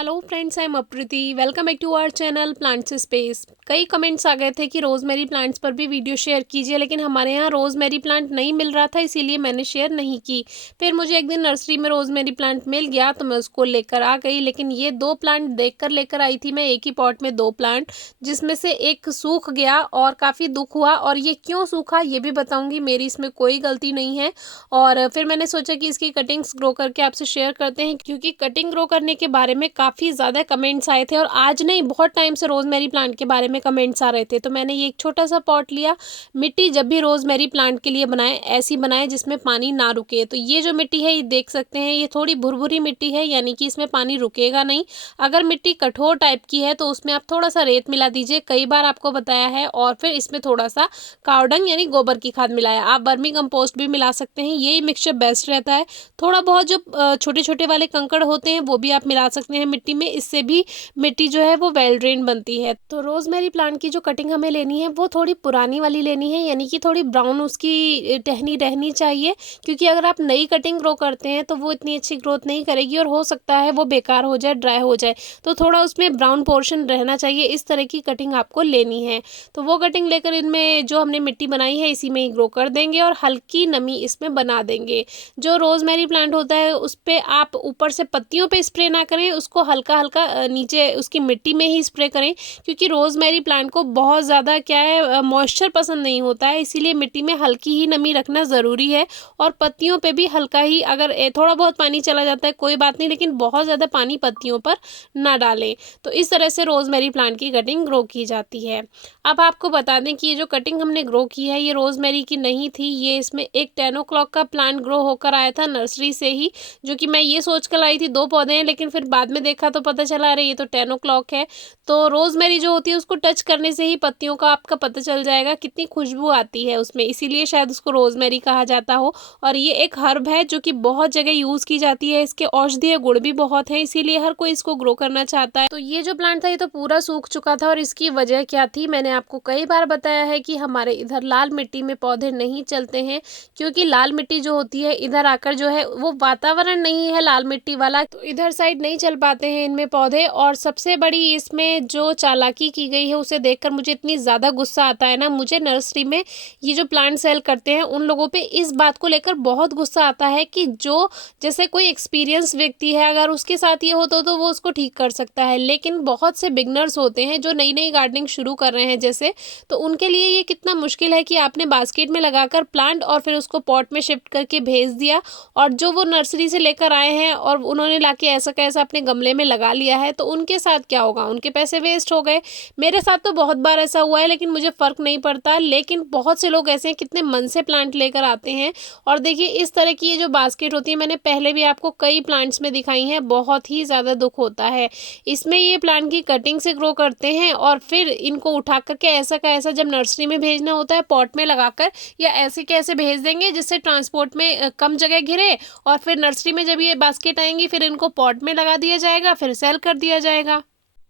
Hello friends, I am Apriti. Welcome back to our channel plants space. कई comments आ गए थे कि रोज़मेरी प्लांट्स पर भी वीडियो शेयर कीजिए, लेकिन हमारे यहाँ रोज़मेरी प्लांट नहीं मिल रहा था, इसीलिए मैंने शेयर नहीं की। फिर मुझे एक दिन नर्सरी में रोज़मेरी प्लांट मिल गया तो मैं उसको लेकर आ गई, लेकिन ये दो प्लांट देखकर लेकर आई थी मैं, एक ही पॉट में दो प्लांट, जिसमें से एक सूख गया और काफ़ी दुख हुआ। और ये क्यों सूखा ये भी बताऊँगी, मेरी इसमें कोई गलती नहीं है। और फिर मैंने सोचा कि इसकी कटिंग्स ग्रो करके आपसे शेयर करते हैं, क्योंकि कटिंग ग्रो करने के बारे में काफ़ी ज़्यादा कमेंट्स आए थे और आज नहीं, बहुत टाइम से रोज़मेरी प्लांट के बारे में कमेंट्स आ रहे थे। तो मैंने ये एक छोटा सा पॉट लिया। मिट्टी जब भी रोज़मेरी प्लांट के लिए बनाएं, ऐसी बनाएं जिसमें पानी ना रुके। तो ये जो मिट्टी है, ये देख सकते हैं, ये थोड़ी भुरभुरी मिट्टी है, यानी कि इसमें पानी रुकेगा नहीं। अगर मिट्टी कठोर टाइप की है तो उसमें आप थोड़ा सा रेत मिला दीजिए, कई बार आपको बताया है। और फिर इसमें थोड़ा सा कावडंग यानी गोबर की खाद मिलाया। आप वर्मी कंपोस्ट भी मिला सकते हैं, यही मिक्सचर बेस्ट रहता है। थोड़ा बहुत जो छोटे छोटे वाले कंकड़ होते हैं वो भी आप मिला सकते हैं मिट्टी में, इससे भी मिट्टी जो है वो वेल ड्रेन बनती है। तो रोजमेरी प्लांट की जो कटिंग हमें लेनी है वो थोड़ी पुरानी वाली लेनी है, यानी कि थोड़ी ब्राउन उसकी टहनी रहनी चाहिए, क्योंकि अगर आप नई कटिंग ग्रो करते हैं तो वो इतनी अच्छी ग्रोथ नहीं करेगी और हो सकता है वो बेकार हो जाए, ड्राई हो जाए। तो थोड़ा उसमें ब्राउन पोर्शन रहना चाहिए, इस तरह की कटिंग आपको लेनी है। तो वो कटिंग लेकर इनमें जो हमने मिट्टी बनाई है इसी में ही ग्रो कर देंगे और हल्की नमी इसमें बना देंगे। जो रोजमेरी प्लांट होता है उस पे आप ऊपर से पत्तियों पे स्प्रे ना करें, उसको हल्का हल्का नीचे उसकी मिट्टी में ही स्प्रे करें, क्योंकि रोजमेरी प्लांट को बहुत ज़्यादा क्या है, मॉइस्चर पसंद नहीं होता है, इसीलिए मिट्टी में हल्की ही नमी रखना ज़रूरी है। और पत्तियों पे भी हल्का ही, अगर थोड़ा बहुत पानी चला जाता है कोई बात नहीं, लेकिन बहुत ज़्यादा पानी पत्तियों पर ना डालें। तो इस तरह से रोजमेरी प्लांट की कटिंग ग्रो की जाती है। अब आपको बता दें कि ये जो कटिंग हमने ग्रो की है ये रोजमेरी की नहीं थी, ये इसमें एक 10 o'clock का प्लांट ग्रो होकर आया था नर्सरी से ही, जो कि मैं ये सोच कर लाई थी दो पौधे हैं, लेकिन फिर बाद में देखा तो पता चला अरे ये तो 10 o'clock है। तो रोजमेरी जो होती है उसको टच करने से ही पत्तियों का आपका पता चल जाएगा कितनी खुशबू आती है उसमें, इसीलिए शायद उसको रोजमेरी कहा जाता हो। और ये एक हर्ब है जो कि बहुत जगह यूज की जाती है, इसके औषधीय गुण भी बहुत हैं, इसीलिए हर कोई इसको ग्रो करना चाहता है। तो ये जो प्लांट था ये तो पूरा सूख चुका था, और इसकी वजह क्या थी, मैंने आपको कई बार बताया है कि हमारे इधर लाल मिट्टी में पौधे नहीं चलते हैं, क्योंकि लाल मिट्टी जो होती है इधर आकर जो है वो वातावरण नहीं है लाल मिट्टी वाला, तो इधर साइड नहीं चल पाते हैं इनमें पौधे। और सबसे बड़ी इसमें जो चालाकी की गई है उसे देखकर मुझे इतनी ज़्यादा गुस्सा आता है ना, मुझे नर्सरी में ये जो प्लांट सेल करते हैं उन लोगों पे इस बात को लेकर बहुत गुस्सा आता है कि जो जैसे कोई एक्सपीरियंस व्यक्ति है, अगर उसके साथ ये होता तो वो उसको ठीक कर सकता है, लेकिन बहुत से बिगनर्स होते हैं जो नई नई गार्डनिंग शुरू कर रहे हैं जैसे, तो उनके लिए ये कितना मुश्किल है कि आपने बास्केट में लगाकर प्लांट और फिर उसको पॉट में शिफ्ट करके भेज दिया, और जो वो नर्सरी से लेकर आए हैं और उन्होंने लाके ऐसा कैसा अपने गमले में लगा लिया है, तो उनके साथ क्या होगा, उनके पैसे वेस्ट हो गए। मेरे साथ तो बहुत बार ऐसा हुआ है, लेकिन मुझे फ़र्क नहीं पड़ता। लेकिन बहुत से लोग ऐसे हैं कितने मन से प्लांट लेकर आते हैं। और देखिए इस तरह की ये जो बास्केट होती है, मैंने पहले भी आपको कई प्लांट्स में दिखाई हैं, बहुत ही ज़्यादा दुख होता है। इसमें ये प्लांट की कटिंग से ग्रो करते हैं और फिर इनको उठा करके ऐसा का ऐसा जब नर्सरी में भेजना होता है पॉट में लगाकर, या ऐसे के ऐसे भेज देंगे जिससे ट्रांसपोर्ट में कम जगह घिरे, और फिर नर्सरी में जब ये बास्केट आएंगी फिर इनको पॉट में लगा दिया जाएगा, फिर सेल कर दिया जाएगा।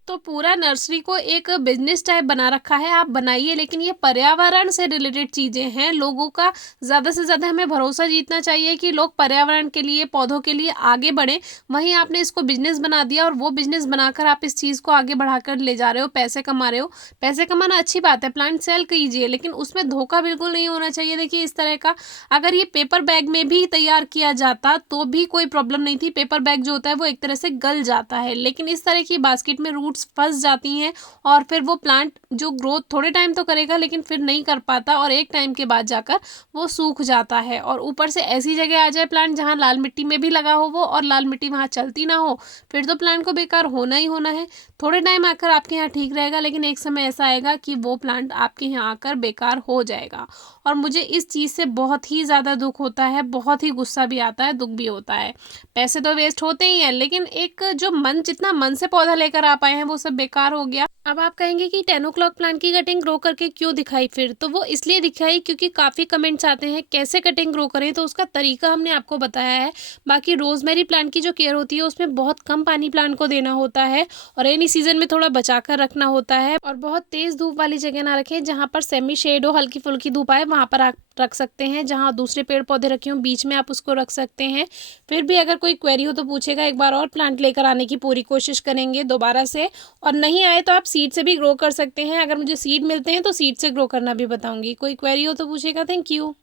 तो पूरा नर्सरी को एक बिजनेस टाइप बना रखा है, आप बनाइए, लेकिन ये पर्यावरण से रिलेटेड चीज़ें हैं। लोगों का ज़्यादा से ज़्यादा हमें भरोसा जीतना चाहिए कि लोग पर्यावरण के लिए, पौधों के लिए आगे बढ़ें। वहीं आपने इसको बिजनेस बना दिया और वो बिजनेस बनाकर आप इस चीज़ को आगे बढ़ाकर ले जा रहे हो, पैसे कमा रहे हो। पैसे कमाना अच्छी बात है, प्लांट सेल कीजिए, लेकिन उसमें धोखा बिल्कुल नहीं होना चाहिए। देखिए इस तरह का, अगर ये पेपर बैग में भी तैयार किया जाता तो भी कोई प्रॉब्लम नहीं थी, पेपर बैग जो होता है वो एक तरह से गल जाता है, लेकिन इस तरह की बास्केट में रूट्स फंस जाती हैं और फिर वो प्लांट जो ग्रोथ थोड़े टाइम तो करेगा लेकिन फिर नहीं कर पाता, और एक टाइम के बाद जाकर वो सूख जाता है। और ऊपर से ऐसी जगह आ जाए प्लांट जहाँ लाल मिट्टी में भी लगा हो वो, और लाल मिट्टी वहाँ चलती ना हो, फिर तो प्लांट को बेकार होना ही होना है। थोड़े टाइम आकर आपके यहाँ ठीक रहेगा, लेकिन एक समय ऐसा आएगा कि वो प्लांट आपके यहाँ आकर बेकार हो जाएगा। और मुझे इस चीज़ से बहुत ही ज़्यादा दुख होता है, बहुत ही गुस्सा भी आता है, दुख भी होता है। पैसे तो वेस्ट होते ही हैं, लेकिन एक जो मन, जितना मन से पौधा लेकर आ पाए हैं वो सब बेकार हो गया। अब आप कहेंगे कि 10 ओ क्लॉक प्लांट की कटिंग ग्रो करके क्यों दिखाई फिर? तो वो इसलिए दिखाई क्योंकि काफ़ी कमेंट्स आते हैं कैसे कटिंग ग्रो करें, तो उसका तरीका हमने आपको बताया है। बाकी रोज़मेरी प्लांट की जो केयर होती है उसमें बहुत कम पानी प्लांट को देना होता है और रेनी सीज़न में थोड़ा बचा कर रखना होता है और बहुत तेज़ धूप वाली जगह ना रखें, जहाँ पर सेमी शेड हो, हल्की-फुल्की धूप आए वहाँ पर आप रख सकते हैं। जहाँ दूसरे पेड़-पौधे रखे हों बीच में आप उसको रख सकते हैं। फिर भी अगर कोई क्वेरी हो तो पूछिएगा, एक बार और प्लांट लेकर आने की पूरी कोशिश करेंगे दोबारा से। और नहीं आए तो आप सीड से भी ग्रो कर सकते हैं। अगर मुझे सीड मिलते हैं तो सीड से ग्रो करना भी बताऊँगी। कोई क्वेरी हो तो पूछिएगा। Thank you.